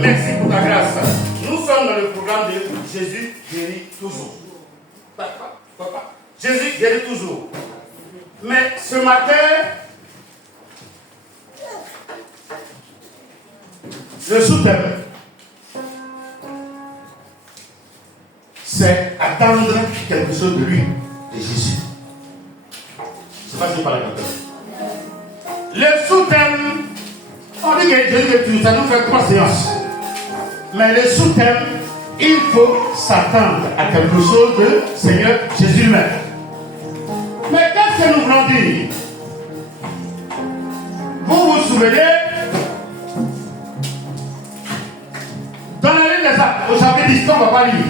Merci pour ta grâce. Nous sommes dans le programme de Jésus guérit toujours. Papa, Jésus guérit toujours. Mais ce matin, le sous-thème, c'est attendre quelque chose de lui, de Jésus. Je ne sais pas si je parle comme ça. Le sous-thème, on dit que Jésus est tout, ça nous fait 3 séances. Mais le sous-thème, il faut s'attendre à quelque chose de Seigneur Jésus lui-même. Mais qu'est-ce que nous voulons dire? Vous vous souvenez, dans la ligne des Actes, au chapitre 10, on ne va pas lire.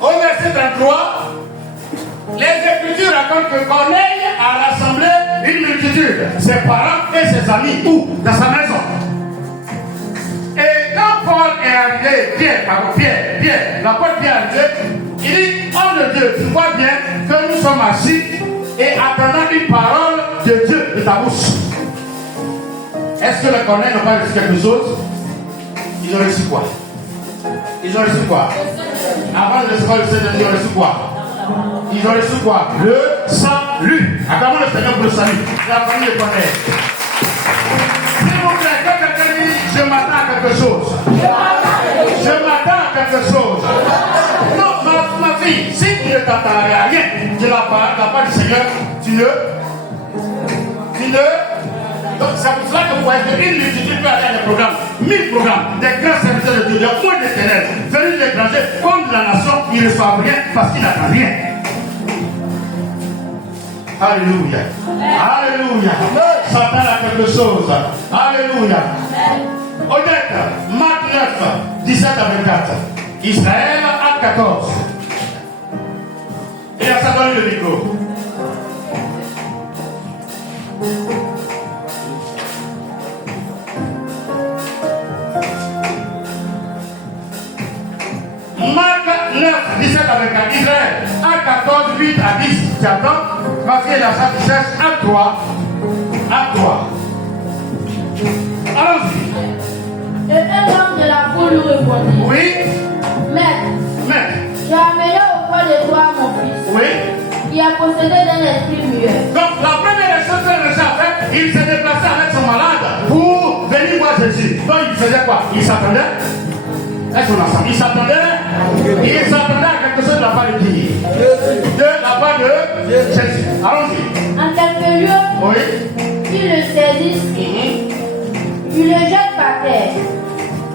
Au verset 33, les Écritures racontent que Corneille a rassemblé une multitude, ses parents et ses amis, où? Dans sa maison. Et quand Paul est arrivé, Pierre, l'apôtre Pierre est arrivé, il dit, homme de Dieu, tu vois bien que nous sommes assis et attendant une parole de Dieu de ta bouche. Est-ce que les Corneilles n'ont pas reçu quelque chose? Ils ont reçu quoi? Avant de recevoir le Seigneur, ils ont reçu quoi? Ils ont reçu quoi? Le salut. Attendons le Seigneur pour le salut. La famille de Corneille. S'il vous plaît, quand quelqu'un dit je m'attends à quelque chose. Non, ma fille, si tu ne t'attends à rien de la part du Seigneur, tu ne. Donc c'est pour cela que vous voyez qu'une multitude peut aller à des programmes, 1000 programmes, des grands serviteurs de Dieu, des points d'éternel, venus de l'étranger, comme de la nation, ils ne reçoivent rien parce qu'ils n'attendent rien. Alléluia. Alléluia. Satan a quelque chose. Alléluia. Honnête, Marc 9, 17 à 24. Israël, Acte 14. Et à ça donne le micro. Marc 9, 17 à 24. Israël, Acte 14, 8 à 10. Tu attends? Parce qu'il y a ça qui cherche Acte 3. Acte 3. Allons-y. Et un homme de la foule lui répondit. Oui. Maître. J'ai amené auprès de toi mon fils. Oui. Qui a possédé d'un esprit muet. Donc la première chose que le a fait, il s'est déplacé avec son malade pour venir voir Jésus. Donc il faisait quoi? Il s'attendait. Est-ce qu'on a ça? Il s'attendait à quelque chose de la part de qui? De la part de Jésus. Allons-y. En quelques lieux, Oui. ils le saisissent. Ils le jettent par terre.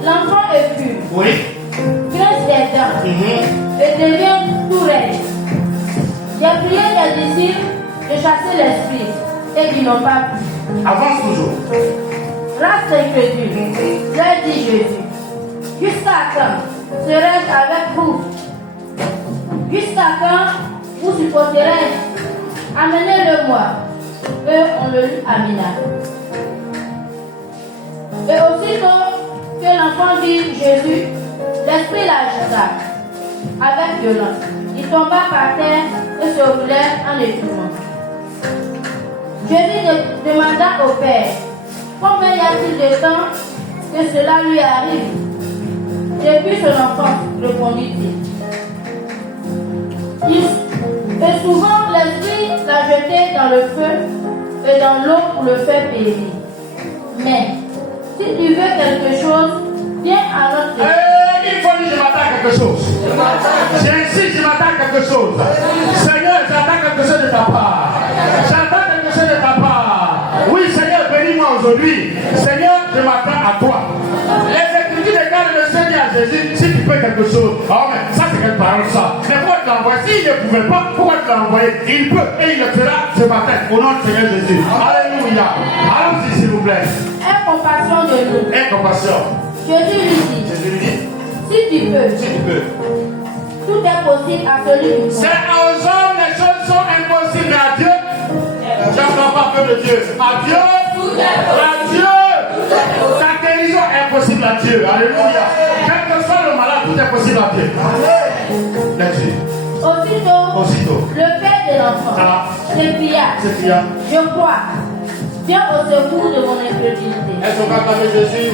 L'enfant est pur. Oui. Grince des dents. Et devient tout raide. J'ai prié les disciples de chasser l'esprit. Et ils n'ont pas pu. Avance toujours. Race incrédule, leur dit Jésus. Jusqu'à quand serai-je avec vous? Jusqu'à quand vous supporterez-je? Amenez-le-moi. Eux, on le lui amena. Et aussitôt que l'enfant vit Jésus, l'esprit l'agita avec violence. Il tomba par terre et se roulait en étourdant. Jésus demanda au Père, combien y a-t-il de temps que cela lui arrive? Depuis son enfance, répondit-il. Et souvent l'esprit l'a jeté dans le feu et dans l'eau pour le faire périr. Mais si tu veux quelque chose, viens à notre Dieu. Il faut dire je m'attends à quelque chose. J'insiste, je m'attends à quelque chose. Seigneur, j'attends quelque chose de ta part. J'attends quelque chose de ta part. Oui, Seigneur, bénis-moi aujourd'hui. Seigneur, je m'attends à toi. Les Écritures déclarent le Seigneur à Jésus, si tu peux quelque chose. Oh, mais ça, c'est quelle parole ça? Mais pourquoi tu l'as envoyé? S'il ne pouvait pas, pourquoi tu l'as envoyé? Il peut et il le fera ce matin. Au nom du Seigneur Jésus. Alléluia. Allons-y, s'il vous plaît. Aie compassion de nous. Aie compassion. Jésus lui dit, Jésus lui dit, si tu peux. si tu peux. tout est possible à celui qui C'est croit. aux hommes les choses sont impossibles, mais à Dieu, j'entends pas peur de Dieu. À Dieu, ta guérison est possible à Dieu. Alléluia. Quel que soit le malade, tout est possible à Dieu. Là-dessus. Aussitôt, le père de l'enfant s'écria, je crois, viens au secours de mon incrédulité. Est-ce qu'on va acclamer Jésus?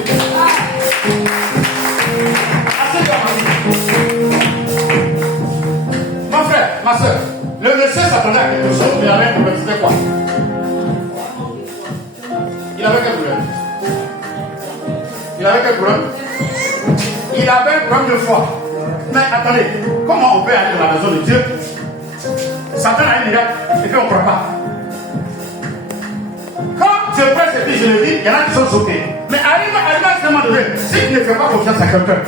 Mon frère, ma soeur, le monsieur s'attendait à quelque chose, mais il avait un problème. C'était quoi? Il avait quel problème? Il avait un problème de foi. Mais attendez, comment on peut aller dans la maison de Dieu? Satan a un miracle et puis on ne croit pas. Quand je prêche et puis je le dis, il y en a qui sont choqués. Mais arrive à ce moment donné, si tu ne fais pas confiance à quelqu'un,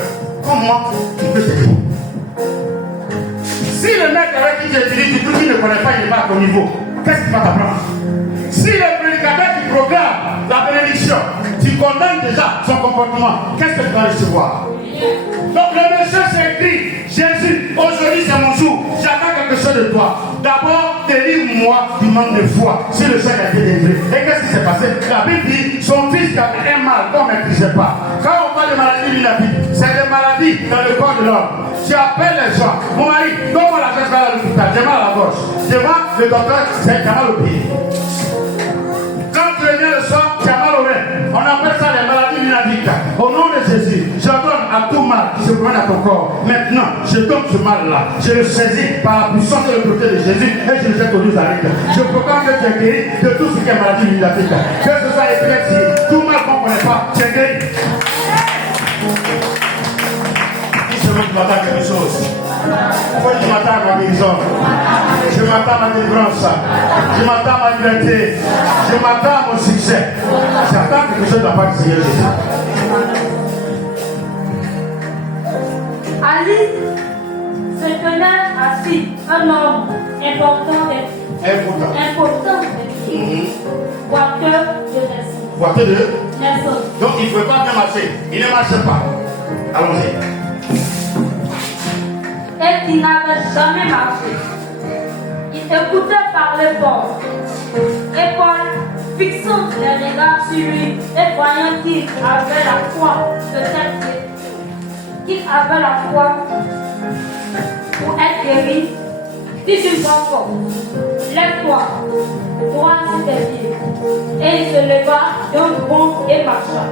comme moi, tu peux t'aider. Si le mec avec qui je dis, tu ne connais pas, il n'est pas à ton niveau, qu'est-ce qu'il va t'apprendre? Si le prédicateur qui proclame la bénédiction, tu condamnes déjà son comportement, qu'est-ce que tu vas recevoir? Donc le monsieur s'est écrit, Jésus, aujourd'hui c'est mon jour, j'attends quelque chose de toi. D'abord, délivre-moi du manque de foi, si le Seigneur a été délivré. Et qu'est-ce qui s'est passé? La Bible dit, son fils avait un mal qu'on ne maîtrisait pas. Quand on parle de maladie, il a dit, c'est des maladies dans le corps de l'homme. Tu appelles les gens, mon mari, donne-moi la chaise à l'hôpital, j'ai mal à la gorge. Devant le docteur, j'ai mal au pied. Quand tu viens le soir, tu as mal au rein. On appelle ça les maladies lunatiques. Au nom de Jésus, j'ordonne à tout mal qui se promène à ton corps. Maintenant, je donne ce mal-là. Je le saisis par la puissance et l'autorité de Jésus et je le jette au Dieu d'arrêt. Je proclame que tu es guéri de tout ce qui est maladie lunatique. Que ce soit épilepsie, tout mal qu'on ne connaît pas, tu es guéri. Qui se veut que tu m'attends à quelque chose? Pourquoi tu m'attends à ma guérison? Je m'attends à ma délivrance. Je m'attends à ma liberté. Je m'attends à mon succès. J'attends quelque chose de la part du Seigneur Jésus. Ali se tenait assis, un homme important boiteux de naissance. Donc il ne pouvait pas bien marcher. Il ne marchait pas. Allons-y. Et qui n'avait jamais marché. Il écoutait parler fort. Et Paul, fixant les regards sur lui et voyant qu'il avait la foi, peut-être qu'il avait la foi pour être guéri, dit une voix forte, lève-toi, droit sur tes pieds. Et il se leva d'un bond et marcha.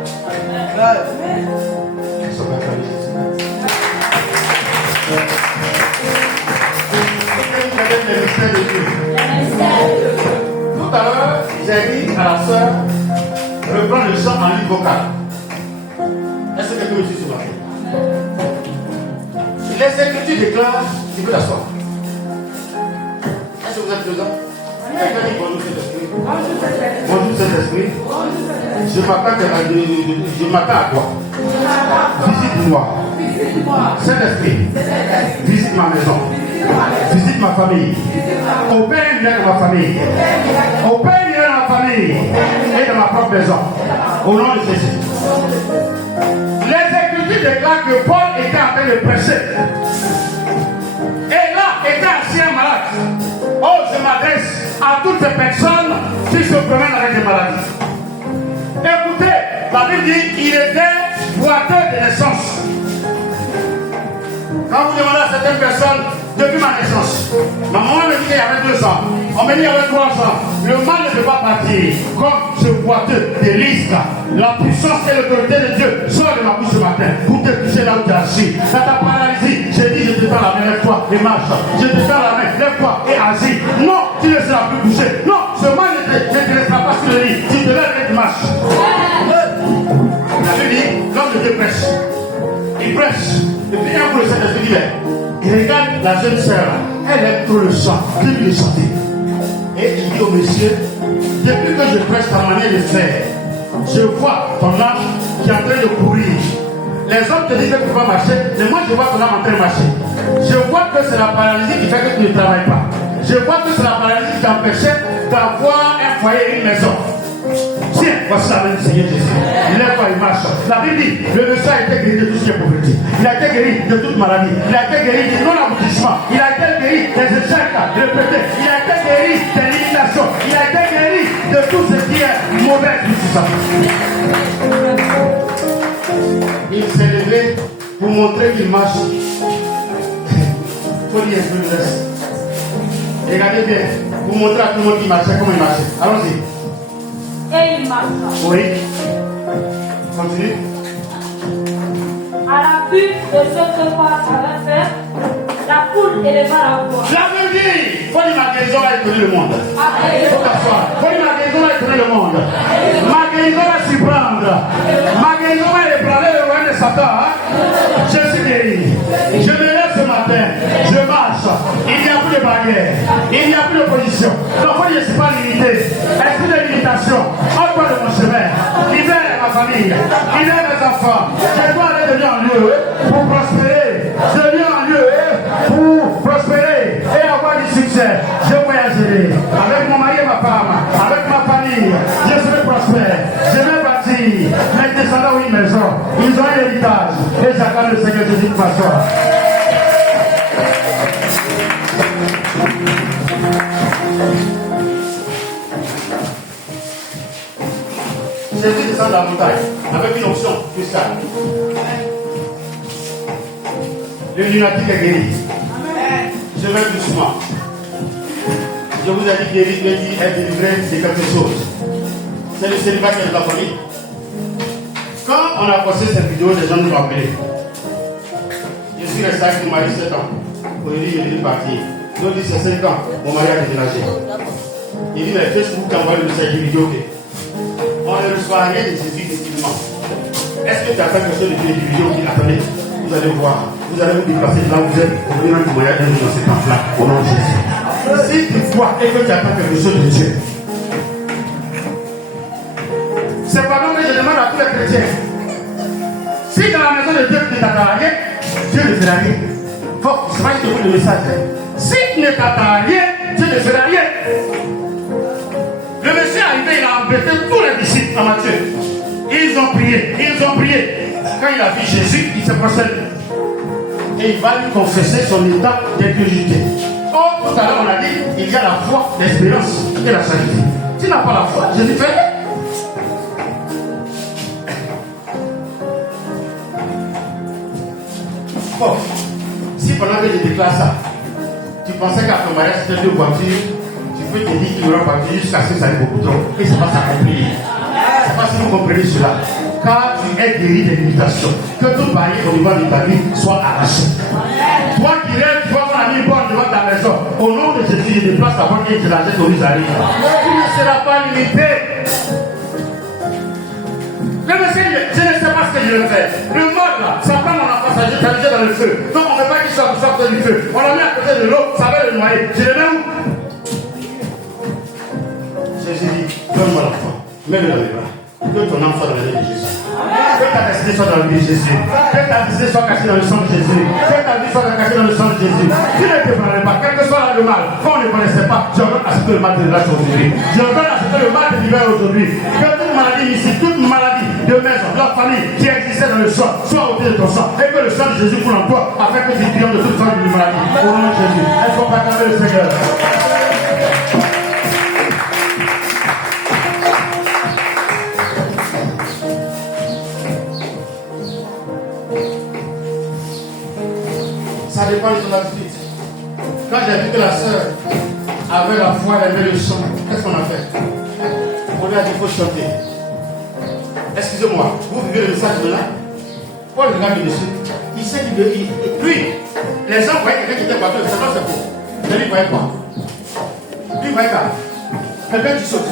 Tout à l'heure, j'ai dit à la soeur, reprends le chant en ligne vocale. Est-ce que quelqu'un me suit sur la tête? Les Écritures déclarent, tu peux t'asseoir. Est-ce que vous êtes dedans? Quelqu'un dit bonjour Saint-Esprit. Bonjour Saint-Esprit. Je m'attends à toi. Visite-moi. Saint-Esprit. Visite ma maison. Visite ma famille. Opère une dans ma famille. Opère une dans ma famille. Et dans ma propre maison. Au nom de Jésus. Les Écritures déclarent que Paul était en train de prêcher. Et là était assis un malade. Oh, je m'adresse à toutes ces personnes qui se promènent avec des maladies. Écoutez, la Bible dit qu'il était boiteux de naissance. Quand vous demandez à certaines personnes, depuis ma naissance, ma maman me dit qu'il y avait 2 ans, on me dit qu'il y avait 3 ans, le mal ne peut pas partir. Comme ce boiteux de listes, la puissance et l'autorité de Dieu sort de ma bouche ce matin pour te toucher là où tu es assis. Ça t'a paralysé, j'ai dit je te tends la main, lève-toi et marche. Je te tends la main, lève-toi et agis. Non, tu ne seras plus touché. Non, ce mal ne te laissera pas sur le lit. Tu te lèves et tu marches. La Bible dit, l'homme de Dieu prêche. Il prêche. Et puis un coup, le Saint-Esprit dit, il regarde la jeune sœur, elle aime trop le chant, que lui le chanter. Et il dit au monsieur, depuis que je prêche ta manière de faire, je vois ton âme qui est en train de courir. Les hommes te disent que tu ne peux pas marcher, mais moi je vois ton âme en train de marcher. Je vois que c'est la paralysie qui fait que tu ne travailles pas. Je vois que c'est la paralysie qui t'empêchait d'avoir un foyer et une maison. Si Tiens, voici la main du Seigneur Jésus. Lève-toi, il marche. La Bible dit, le médecin a été guéri de tout ce qui est pauvreté. Il a été guéri de toute maladie. Il a été guéri du non-aboutissement. Il a été guéri des échecs répétés. Il a été guéri des limitations. Il a été guéri de tout ce qui est mauvais. Il s'est levé pour montrer qu'il marche. Il faut dire un peu de reste. Regardez bien, pour montrer à tout le monde qu'il marchait, comment il marchait. Allons-y. Et il marcha. Oui. Continue. À la vue de ce que Paul avait fait, la foule éleva la voix. La Bible dit, faut dire ma guérison va étonner le monde. Amen. Faut t'asseoir. Faut dire ma guérison va étonner le monde. Ma guérison va surprendre. Ma guérison va ébranler le royaume de Satan. Je suis guéri. Je me lève ce matin. Je marche. Il n'y a plus de barrière. Il n'y a plus d'opposition. Donc, je ne suis pas limité. Esprit de limitation. Hors-toi de mon chemin. Libère ma famille. Libère mes enfants. Je dois aller de lieu en lieu pour prospérer. De lieu en lieu pour prospérer et avoir du succès. Je voyagerai avec mon mari et ma femme, avec ma famille. Je serai prospère. Je vais bâtir. Mes descendants ont une maison. Ils ont un héritage. Et j'acclame le Seigneur Jésus pour m'asseoir. Jésus descend de la montagne avec une option spéciale. Le lunatique est guéri. Je vais doucement. Je vous ai dit guéri, mais dit être délivré de quelque chose. C'est le célibat qui est la famille. Quand on a posté cette vidéo, les gens nous ont appelé. Je suis resté avec mon mari 7 ans. Aujourd'hui, il est parti. L'autre dit c'est 5 ans. Mon mari a déménagé. Il dit mais Facebook t'envoie le message de vidéo. On ne reçoit rien de Jésus définitivement. Est-ce que tu as fait quelque chose de vidéo qui attendez? Vous allez voir. Vous allez vous déplacer de là où vous êtes pour venir un témoignage dans cet temps-là au nom de Jésus. Si tu vois et que tu attends quelque chose de Dieu, c'est pendant que je demande à tous les chrétiens. Si dans la maison de Dieu tu ne t'attends à rien, Dieu ne fera rien. C'est pas juste le message. Si tu ne t'attends à rien, Dieu ne fera rien. Le Messie est arrivé, il a embêté tous les disciples en Matthieu. Ils ont prié, ils ont prié. Quand il a vu Jésus, il se procède. Et il va lui confesser son état d'incrédulité. Or, tout à l'heure, on a dit, il y a la foi, l'espérance et la charité. Si tu n'as pas la foi, Jésus fait. Bon, si pendant que je déclare ça, tu pensais qu'à ton mariage c'était 2 voitures, tu peux te dire qu'il y aura pas jusqu'à ce que ça aille beaucoup trop. Et c'est pas ça compris. C'est pas si vous comprenez cela. Car tu es guéri des limitations. Que toute barrière au niveau de ta vie soit arrachée. Toi qui rêves, tu vois ton ami bon devant ta maison. Au nom de Jésus, je déplace la porte et je la jette au Israël. Tu ne seras pas limité. Le monsieur, je ne sais pas ce que je vais faire. Le mode là, ça prend mon enfant, ça jette dans le feu. Donc on ne veut pas qu'il sorte du feu. On l'a mis à côté de l'eau, ça va le noyer. Je le mets où? Jésus dit, donne-moi l'enfant. Mets-le dans les bras. Que ton enfant soit dans les mains de Jésus. Que ta destinée soit dans le vie de Jésus. Que ta destinée soit cachée dans le sang de Jésus. Que ta vie soit cachée dans le sang de Jésus. Tu ne te prendrais pas, quel que soit le mal. Quand on ne connaissait pas, j'ordonne à ce que le mal te relâche aujourd'hui. J'ordonne à ce que le mal te libère aujourd'hui. Que toute maladie ici, toute maladie de maison, de la famille qui existait dans le sang, soit ôtée de ton sang. Et que le sang de Jésus coule en toi, afin que tu triomphes de toute forme de maladie. Au nom de Jésus. Est-ce qu'on peut acclamer le Seigneur? Ça dépend de ton attitude. Quand j'ai vu que la sœur avait la foi, elle aimait le chant, qu'est-ce qu'on a fait? On lui a dit qu'il faut chanter. Excusez-moi, vous vivez le message de là? Paul regarde dessus. Il sait qu'il lui, les gens voyaient quelqu'un qui était battu, c'est pas c'est faux. Mais lui, il ne voyait pas. Lui, il voyait pas. Quelqu'un qui saute.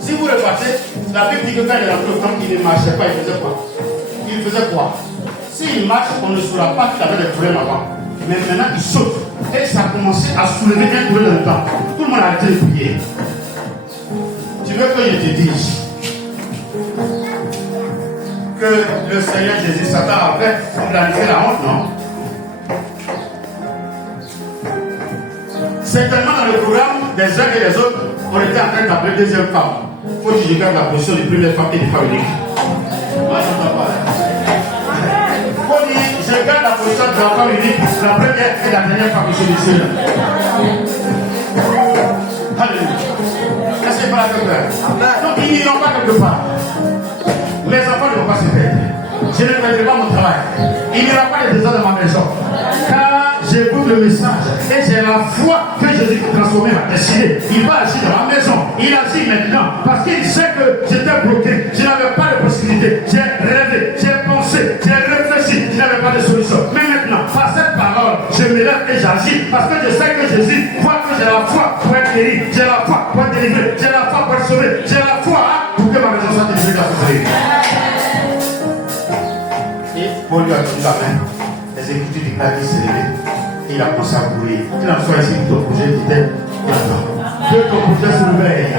Si vous le battez, la Bible dit que quand il est rentré au camp, il ne marchait pas, il faisait quoi? Il faisait quoi? S'il marche, on ne saura pas qu'il avait des problèmes avant. Mais maintenant, il saute. Et ça a commencé à soulever un problème dans le temps. Tout le monde a arrêté de prier. Tu veux que je te dise que le Seigneur Jésus, Satan avait organisé la honte, non? Certainement dans le programme des uns et des autres, on était en train d'appeler deuxième femme. Faut que je garde la position de première femme et de femme unique. Moi, je n'entends pas. Faut dire, je garde la position de la femme unique, la première et la dernière femme que je suis. Alléluia. Est-ce que pas quelque part? Donc, ils n'iront pas quelque part. Les enfants ne vont pas se perdre. Je ne perdrai pas mon travail. Il n'y aura pas de désordre dans ma maison. Car j'écoute le message et j'ai la foi que Jésus peut transformer ma destinée. Il va agir dans ma maison. Il agit maintenant parce qu'il sait que j'étais bloqué. Je n'avais pas de possibilité. J'ai rêvé, j'ai pensé, j'ai réfléchi. Je n'avais pas de solution. Mais maintenant, par cette parole, je me lève et j'agis parce que je sais que Jésus voit que j'ai la foi pour être guéri. J'ai la foi pour être délivré. J'ai la foi pour être sauvé. J'ai la foi pour que ma maison soit délivrée de la sorcellerie. Et Paul lui a donné la main. Les écritures du Christ s'est levé. Et il a commencé à courir. Il a fait ici ton projet qui était que ton projet se réveille.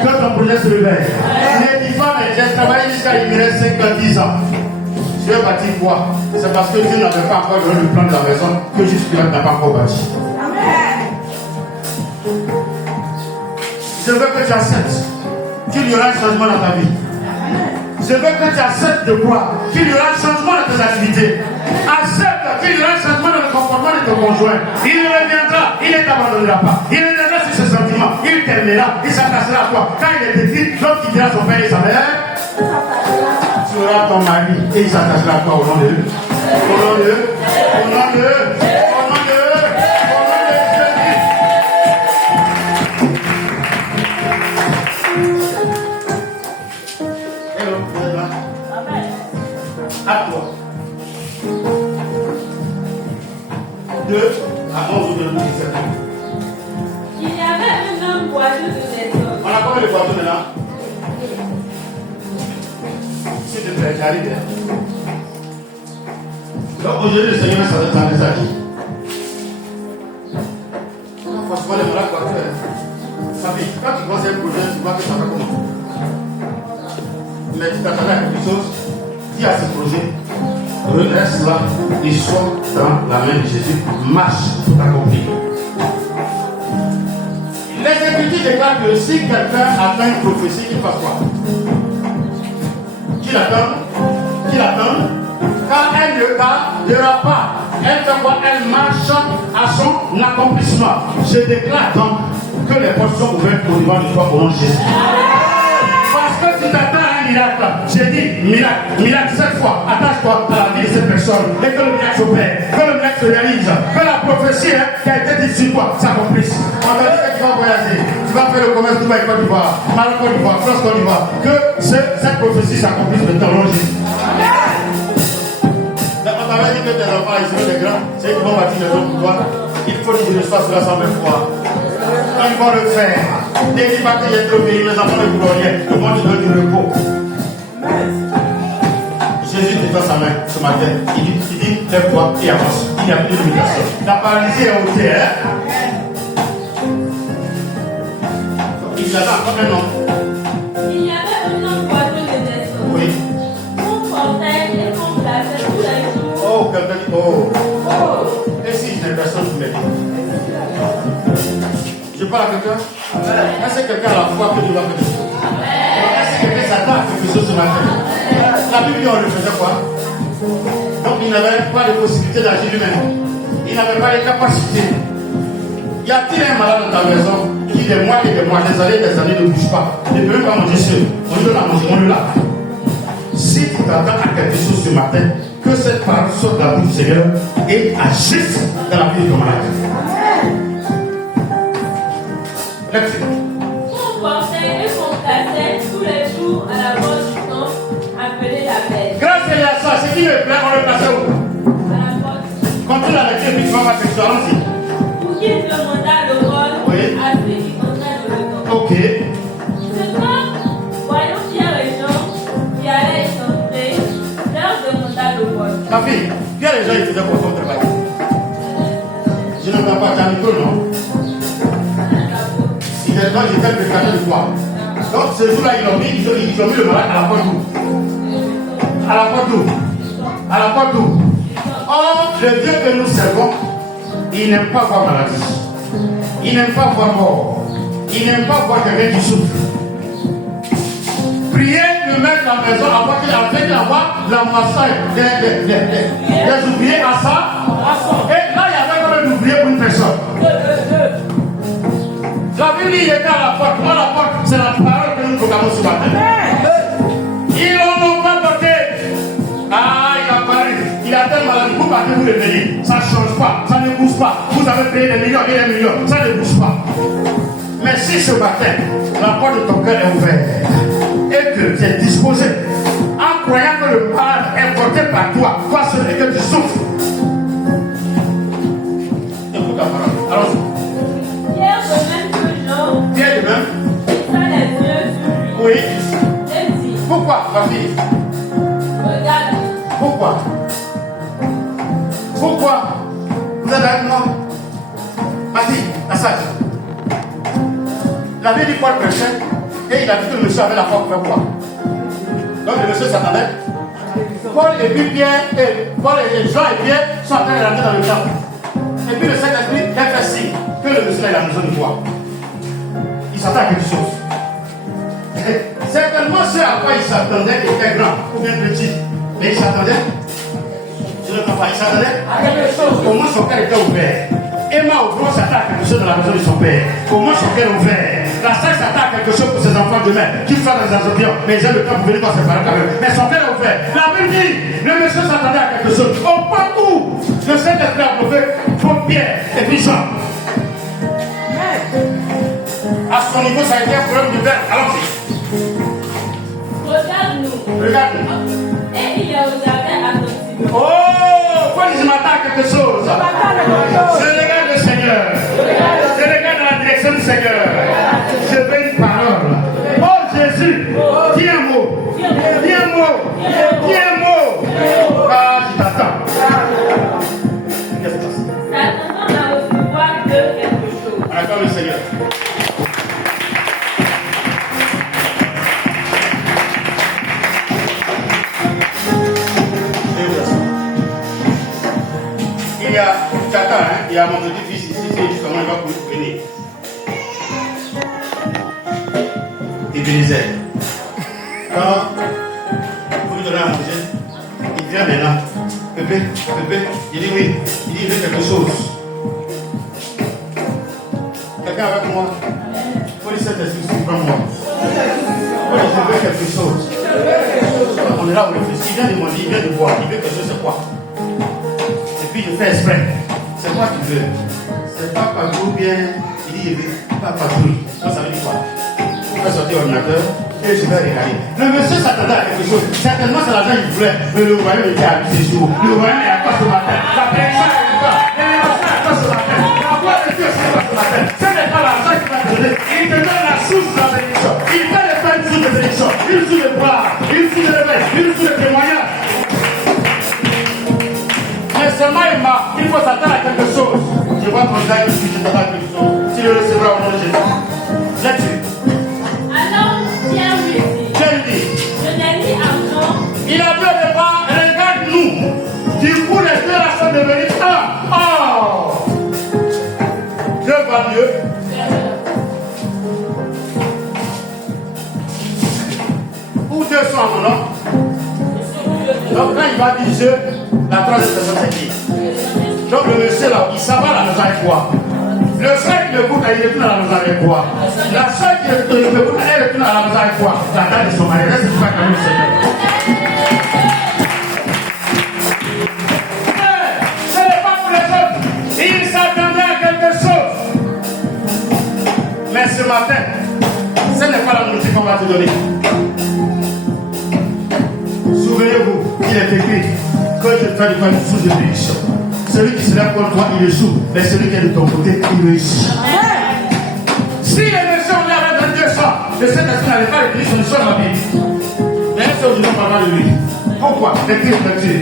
Que ton projet se réveille. Ne dis pas, mais j'ai travaillé jusqu'à il me reste 5 ans, 10 ans. Je vais bâtir quoi? C'est parce que Dieu n'avait pas encore donné le plan de la maison que jusque-là n'a pas encore bâti. Je veux que tu acceptes qu'il y aura un changement dans ta vie. Je veux que tu acceptes de croire qu'il y aura un changement dans tes activités. Accepte qu'il y aura un changement dans le comportement de ton conjoint. Il reviendra, il ne t'abandonnera pas. Il reviendra sur ses sentiments, il t'aimera, il s'attachera à toi. Quand il est petit, l'autre qui dira son père et sa mère, tu auras ton mari et il s'attachera à toi au nom de Dieu. Au nom de Dieu. Au nom de Dieu. Au nom de Dieu. Au nom de Jésus. Hello, vous êtes là? À toi. 2 à 11 de 17. Il y avait un homme boiteux de désordre. On a combien de boiteux maintenant? S'il te plaît, j'arrive. Donc aujourd'hui, le Seigneur s'adresse à mes amis. Franchement, les malades boiteux. Quand tu commences un projet, tu vois que ça va comment? Mais tu t'attends à quelque chose, dis à ce projet, reste là et sois dans la main de Jésus, marche pour t'accomplir. Les Écritures déclarent que si quelqu'un attend une prophétie, qu'il fasse quoi? Qu'il attend, quand elle ne l'aura pas, elle fait quoi? Elle marche à son accomplissement. Je déclare donc que les portes sont ouvertes au devant de toi au nom de Jésus. Parce que tu t'attends à un miracle. J'ai dit miracle cette fois. Attache-toi à la vie de cette personne et que le miracle s'opère, que le miracle se réalise, que la prophétie qui a été dite sur toi s'accomplisse. On t'a dit que tu vas voyager, tu vas faire le commerce Dubaï Côte d'Ivoire, Maroc Côte d'Ivoire, France Côte d'Ivoire. Que cette prophétie s'accomplisse de ton nom Jésus. On t'avait dit que tes enfants ils seront des grands, c'est qu'ils vont bâtir les autres pour toi. Il faut que je fasse cela 120 fois. Ils vont le faire. Ne dis pas que j'ai trop payé, les enfants ne voudront rien. Le monde donne du repos. Jésus te fait sa main ce matin. Il dit lève-toi et avance. Il n'y a plus de limitation. La paralysie est ôtée. Il y avait encore un homme. Il y avait un homme boiteux de désordre. Oui. Qu'on portait et qu'on plaçait tous les jours. Oh, quelqu'un dit oh. Et si je n'ai personne qui m'aide? Je parle à quelqu'un. Est-ce que quelqu'un a la foi que Dieu va faire quelque chose? Est-ce que quelqu'un s'attend à quelque chose ce matin? La Bible, on le faisait quoi? Donc il n'avait pas de possibilité d'agir lui-même. Il n'avait pas de capacité. Y a-t-il un malade dans ta maison qui des mois et des mois, des années ne bouge pas? Ne peut même pas manger seul. On lui l'a mangé, on lui l'a. Si tu t'attends à quelque chose ce matin, que cette parole sorte de la bouche du Seigneur et agisse dans la vie de ton malade. Lecture. Qu'on portait et qu'on plaçait tous les jours à la porte du temple appelé la Belle. Grâce à ça, ce qui me plaît, on le plaçait où? À la porte. Continue la lecture, puis tu vas voir quelque chose. Allons-y. Pour qu'il demanda le rôle à celui qui entrait dans le temple. Ok. Ce temps, voyant Pierre et Jean qui allaient entrer, leur demanda le rôle. Ma fille, Pierre et Jean, ils faisaient quoi comme travail? Je n'entends pas, tu as un micro, non? Il est dans le prédicateur du poids. Donc ce jour-là, ils ont mis le malade à la porte d'où? À la porte d'où? À la porte d'où? Or, le Dieu que nous servons, il n'aime pas voir maladie. Il n'aime pas voir mort. Il n'aime pas voir quelqu'un qui souffre. prier de mettre la maison avant qu'il envoie la moisson des ouvriers à ça. Et là, il y avait quand même d'ouvriers pour une personne. J'avais dit, il était à la porte. Moi, la porte, c'est la parole que nous proclamons ce matin. Ils n'en ont pas doté. Ah, il a parlé. Il a telle maladie. Vous partez, vous revenez. Ça ne change pas. Ça ne bouge pas. Vous avez payé des millions et des millions. Ça ne bouge pas. Mais si ce matin, la porte de ton cœur est ouverte et que tu es disposé, en croyant que le mal est porté par toi, toi seul et que tu souffres. Écoute la parole. Allons-y. Pierre de même que Jean. Pierre de même. Fixa les yeux sur lui. Oui. Et dit. Pourquoi, ma fille? Regarde. Pourquoi? Pourquoi? Vous êtes avec moi? Ma fille, la sage. Il avait dit Paul prêchait et il a dit que le monsieur avait la porte ouverte quoi. Donc le monsieur s'attendait. Paul et puis Pierre, Paul et Jean et Pierre sont en train de rentrer dans le camp. Et puis le Saint-Esprit a fait signe que le monsieur est la maison de foi. Il s'attend à quelque chose. Certainement ce à quoi il s'attendait était grand ou bien petit. Mais il s'attendait. Je ne comprends pas, il s'attendait à quelque chose. Au moins son cœur était ouvert. Emma Ouvron s'attend à quelque chose dans la maison de son père. Comment son cœur est ouvert? La sœur s'attend à quelque chose pour ses enfants demain. Qu'il soit dans les azopions. Mais ils ont le temps pour venir voir ses parents quand même. Mais son cœur est ouvert. La Bible dit, le monsieur s'attendait à quelque chose. Au point où le Saint-Esprit a prouvé pour Pierre et puis Jean. À son niveau, ça a été un problème de verre. Allons-y. Regarde-nous. Regarde-nous. Et il est aux affaires attentivement. Oh, quand je m'attends à quelque chose. Je regarde le Seigneur. Je regarde dans la direction du Seigneur. Je veux une parole. Oh Jésus, dis un mot. Dis un mot. Dis un mot. Ah, je t'attends. Qu'est-ce qui se passe? S'attendant à recevoir de quelque chose. Attends le Seigneur. Tu attends, hein? Il y a mon petit-fils ici, c'est justement il va pour venir. Ebenezer. Quand vous lui donnez à manger, il vient maintenant. Pépé, il dit oui, il dit il veut quelque chose. Quelqu'un avec moi? Faut lui cette esprit sur moi. Faut lui dire quelque chose. On est là où il réfléchit, il vient de manger, il vient de boire, il veut quelque chose, c'est quoi? Et puis je fais exprès. C'est quoi tu veux? C'est pas patrouille bien. Il dit, il veut pas patrouille. Ça veut dire quoi? Je vais sortir l'ordinateur et je vais regarder. Le monsieur s'attendait à quelque chose. Certainement, c'est l'argent qu'il voulait. Mais le royaume était à lui ces jours. Le royaume est à quoi ce matin? La personne est à quoi? L'élévation est à quoi ce matin? La voix de Dieu est à quoi ce matin? Ce n'est pas l'argent qui va te donner. Il te donne la source de la bénédiction. Il va te faire une source de bénédiction. Une source de gloire. Une source de réveil. Une source de témoignage. Mais seulement il faut s'attendre à quelque chose. Je vois ton visage ici, je t'attends à quelque chose. Tu le recevras au nom de Jésus. Là-dessus. Alors, Pierre lui dit. Pierre dit. Je n'ai ni argent. Il a dit au départ, regarde-nous. Du coup, les deux là sont devenus un. Oh! Dieu va mieux. Où deux sont en mon nom? Donc quand il va dire Dieu, la troisième personne c'est qui? Donc le monsieur là, il s'en va à la maison avec quoi? Le frère qui le goûte, il retourne à la maison avec quoi? La soeur qui le goûte, elle retourne à la maison avec quoi? La taille de son mari, reste pas comme le Seigneur. Ce n'est pas pour les autres. Il s'attendait à quelque chose. Mais ce matin, ce n'est pas la nourriture qu'on va te donner. Souvenez-vous, il est écrit que je fais du pain sous de bénédiction. Celui qui se lève contre toi, il échoue. Mais celui qui est de ton côté, il réussit. Si les méchants avaient dans 200, le Saint-Esprit n'allait pas les bénir sur la vie. Mais c'est aujourd'hui on parle de lui. Pourquoi? L'écrit est Dieu.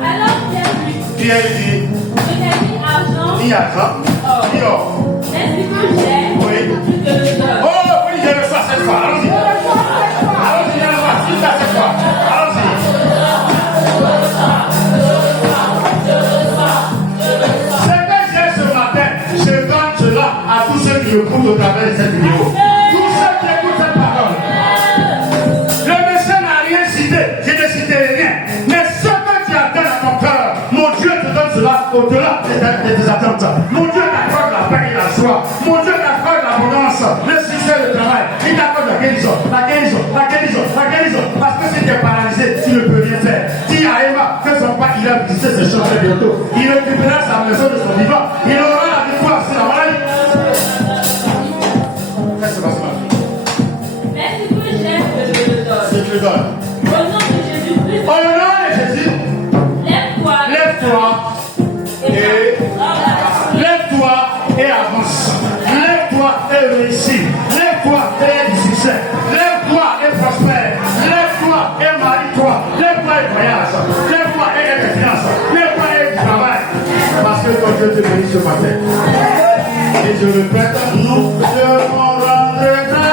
Alors Pierre dit, je n'ai ni argent, ni argent, ni or. Mais ce que j'ai, Oui. je te le donne. Oh, oui, je le sois cette fois. Allons-y. Allons-y, je le sois. Si ça cette fois. Allons-y. Ce que j'ai ce matin, je donne cela à tous ceux qui écoutent au travers de cette vidéo. Tous ceux qui écoutent cette parole. Mon Dieu t'accorde la paix et la joie. Mon Dieu t'accorde l'abondance, le succès, le travail. Il t'accorde la guérison, la guérison, la guérison, la guérison. Parce que si tu es paralysé, tu ne peux rien faire. Dis à Emma que son père, il a visité ses choses très bientôt. Il récupérera sa maison de son vivant. Il aura la victoire sur la maladie. Qu'est-ce qui se passe, ma fille? Merci que j'aime que je le donne. Je te le donne. Au nom de Jésus-Christ. Au nom de Jésus, Lève-toi. lève-toi et lève-toi et avance. Lève-toi et réussis. Lève-toi et aie du succès. Lève-toi et prospère. Lève-toi et marie-toi. Lève-toi et voyage. Lève-toi et aie des finances. Lève-toi et aie du travail. Parce que ton Dieu te bénit ce matin. Et je répète, nous devons rendre grâce.